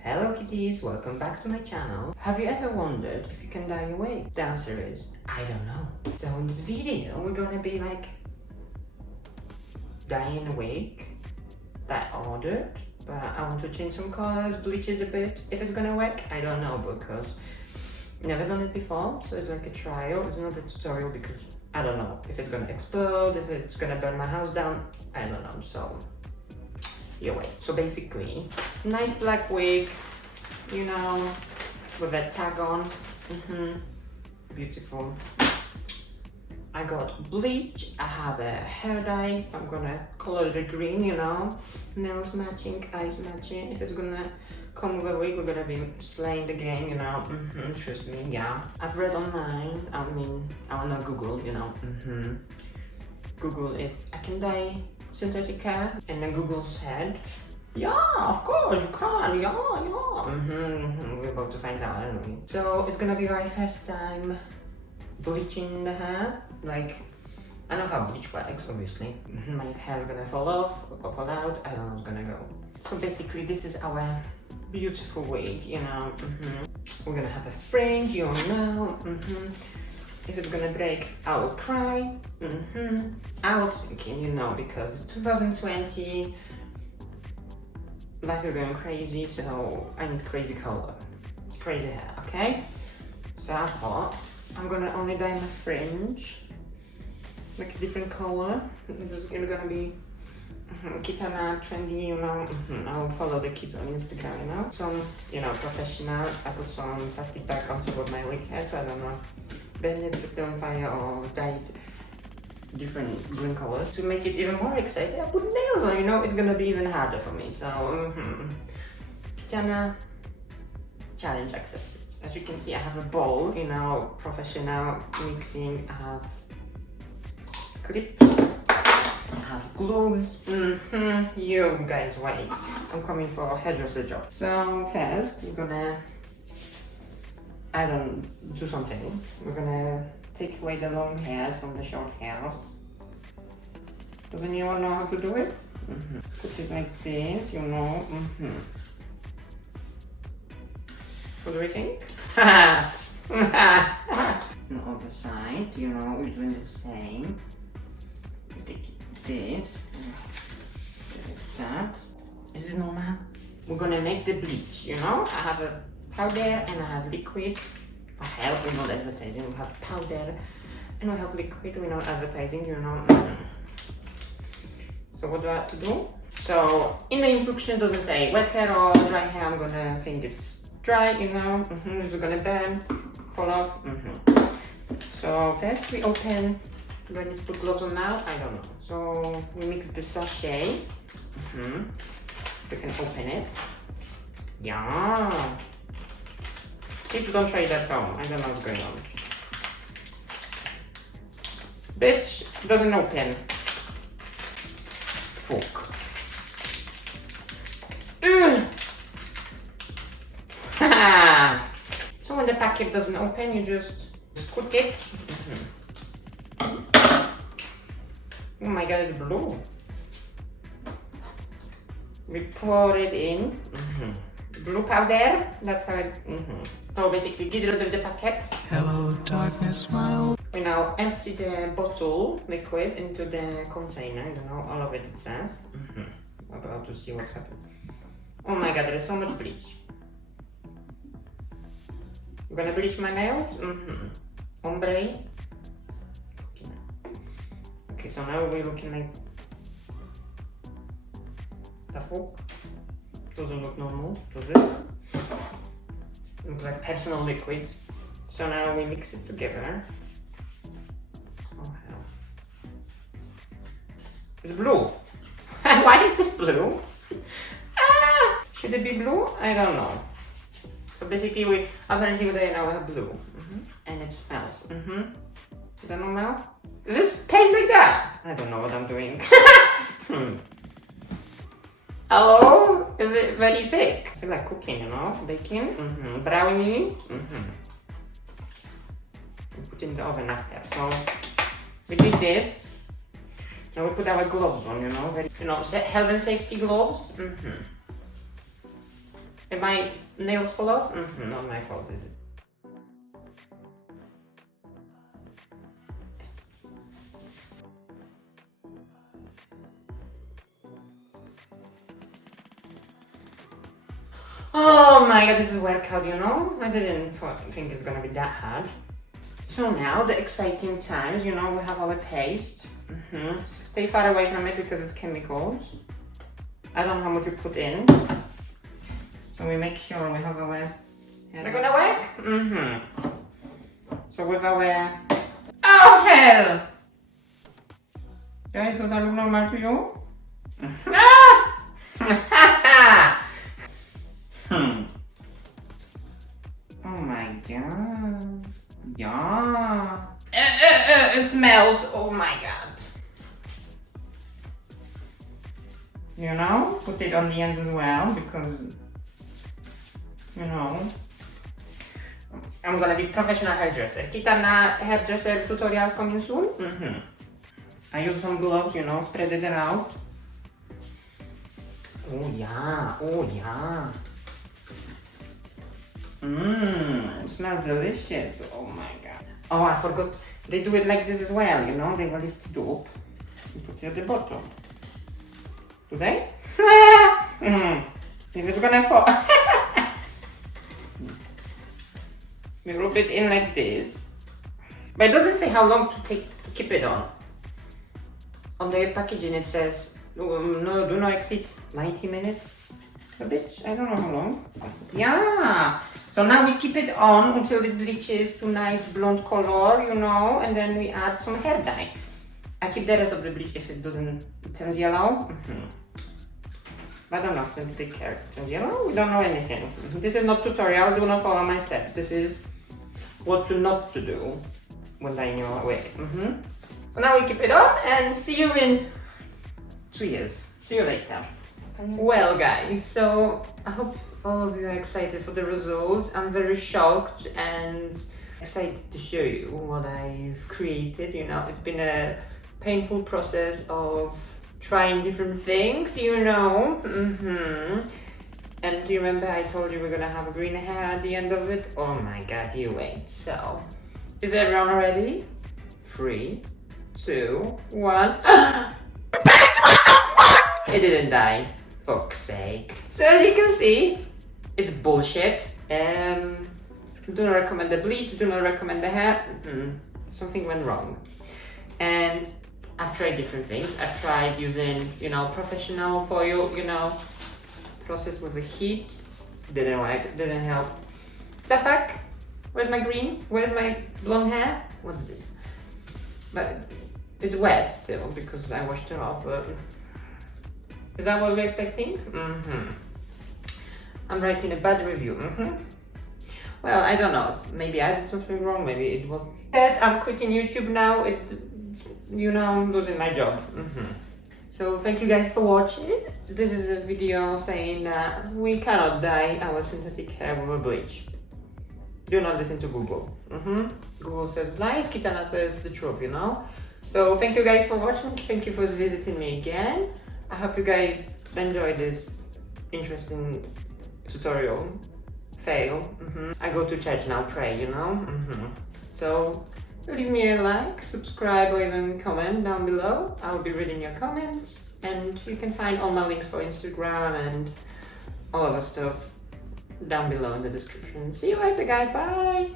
Hello kitties, welcome back to my channel. Have you ever wondered if you can dye awake? The answer is, I don't know. So in this video, we're gonna be like dyeing awake that I ordered, but I want to change some colors, bleach it a bit. If it's gonna work, I don't know because never done it before, so it's like a trial. It's not a tutorial because I don't know if it's gonna explode, if it's gonna burn my house down, I don't know. So yeah, wait. So basically, nice black wig, you know, with that tag on. Beautiful. I got bleach. I have a hair dye. I'm gonna color the green, you know, nails matching, eyes matching. If it's gonna come with a wig, we're gonna be slaying the game, you know. Trust me, yeah. I've read online. I mean, I wanna Google, you know. Google if I can dye synthetic hair, and then Google said, yeah, of course you can, yeah. We're about to find out anyway. So it's gonna be my first time bleaching the hair. Like, I know how bleach works, obviously. My hair is gonna fall off or fall out, I don't know what's gonna go. So basically this is our beautiful wig, you know. We're gonna have a fringe, you all know. If it's gonna break, I will cry. I was thinking, you know, because it's 2020, life is going crazy, so I need crazy color, crazy hair, okay? So I thought I'm gonna only dye my fringe, like a different color. It's gonna be Kitana, trendy, you know. I'll follow the kids on Instagram, you know. Some, you know, professional. I put some plastic bag on top of my wig hair, so I don't know. Burn it, set it on fire, or dye it different green colors. To make it even more exciting, I put nails on, you know, it's gonna be even harder for me. So, Kitana, challenge accepted. As you can see, I have a bowl, you know, professional mixing. I have clips, I have gloves. You guys wait, I'm coming for a hairdresser job. So first, we're gonna do something. We're gonna take away the long hairs from the short hairs. Does anyone know how to do it? Put it like this, you know. What do we think? On the other side, you know, we're doing the same. We take this, like that. Is this normal? We're gonna make the bleach, you know? I have a powder and I have liquid. I have, we're not advertising, we have powder and we have liquid, we're not advertising, you know. So what do I have to do? So in the instructions doesn't say wet hair or dry hair. I'm gonna think it's dry, you know. It's gonna burn, fall off. So first we open. Do I need to put gloves on now? I don't know. So we mix the sachet. We can open it. Yeah. Kids, don't try that at home. I don't know what's going on. Bitch, doesn't open. Fuck. So when the packet doesn't open, you just scoot it. Oh my god, it's blue. We pour it in. Blue powder, that's how it. So basically, get rid of the packet. Hello, darkness, my old. We now empty the bottle liquid into the container. You know, all of it says. I'm about to see what's happening. Oh my god, there's so much bleach. I'm gonna bleach my nails. Ombre. Okay, so now we're looking like the fuck. Doesn't look normal, does it? Looks like personal liquids. So now we mix it together. Oh hell. It's blue. Why is this blue? Should it be blue? I don't know. So basically we apparently now we have blue. And it smells. Is that normal? Does this taste like that? I don't know what I'm doing. Hello? Is it very thick? I feel like cooking, you know? Baking. Brownie. We put in the oven after. So we did this. Now we put our gloves on, you know? Very, you know, health and safety gloves. If my nails fall off, not my fault, is it? Oh my god, this is a workout, you know? I didn't think it's gonna be that hard. So now, the exciting times, you know, we have our paste. Stay far away from it because it's chemicals. I don't know how much you put in. So we make sure we have our... They're gonna work? So with our... Oh hell! Guys, does that look normal to you? Oh my god. Yeah. It smells. Oh my god. You know, put it on the end as well because, you know, I'm gonna be professional hairdresser. Kitana hairdresser tutorial coming soon. I use some gloves, you know, spread it out. Oh yeah, oh yeah. It smells delicious. Oh my god. Oh, I forgot. They do it like this as well, you know? They will lift it up and put it at the bottom. Do they? If it's gonna fall. We rub it in like this. But it doesn't say how long to keep it on. On the packaging it says, no, do not exceed 90 minutes. A bit, I don't know how long. Yeah! So now we keep it on until it bleaches to nice blonde color, you know, and then we add some hair dye. I keep the rest of the bleach if it doesn't turn yellow. I don't know, synthetic hair turns yellow, we don't know anything. This is not tutorial, do not follow my steps. This is what not to do when dyeing your wig. So now we keep it on and see you in 2 years. See you later. Well guys, so I hope all of you are excited for the result. I'm very shocked and excited to show you what I've created. You know, it's been a painful process of trying different things, you know. And do you remember I told you we're gonna have green hair at the end of it? Oh my god, you wait. So, is everyone ready? 3, 2, 1. It didn't die. Fuck's sake. So as you can see, it's bullshit. Do not recommend the bleach, do not recommend the hair. Something went wrong. And I've tried different things. I've tried using, you know, professional foil, you know, process with the heat. Didn't work, didn't help. The fuck? Where's my green? Where's my blonde hair? What's this? But it's wet still because I washed it off, but is that what we're expecting? I'm writing a bad review. Well, I don't know. Maybe I did something wrong. Maybe it was. I'm quitting YouTube now. It's, you know, I'm losing my job. So thank you guys for watching. This is a video saying that we cannot dye our synthetic hair with a bleach. Do not listen to Google. Google says lies. Kitana says the truth. You know. So thank you guys for watching. Thank you for visiting me again. I hope you guys enjoyed this interesting tutorial fail. I go to church now, pray, you know. So leave me a like, subscribe, or even comment down below. I'll be reading your comments, and you can find all my links for Instagram and all other stuff down below in the description. See you later guys, bye!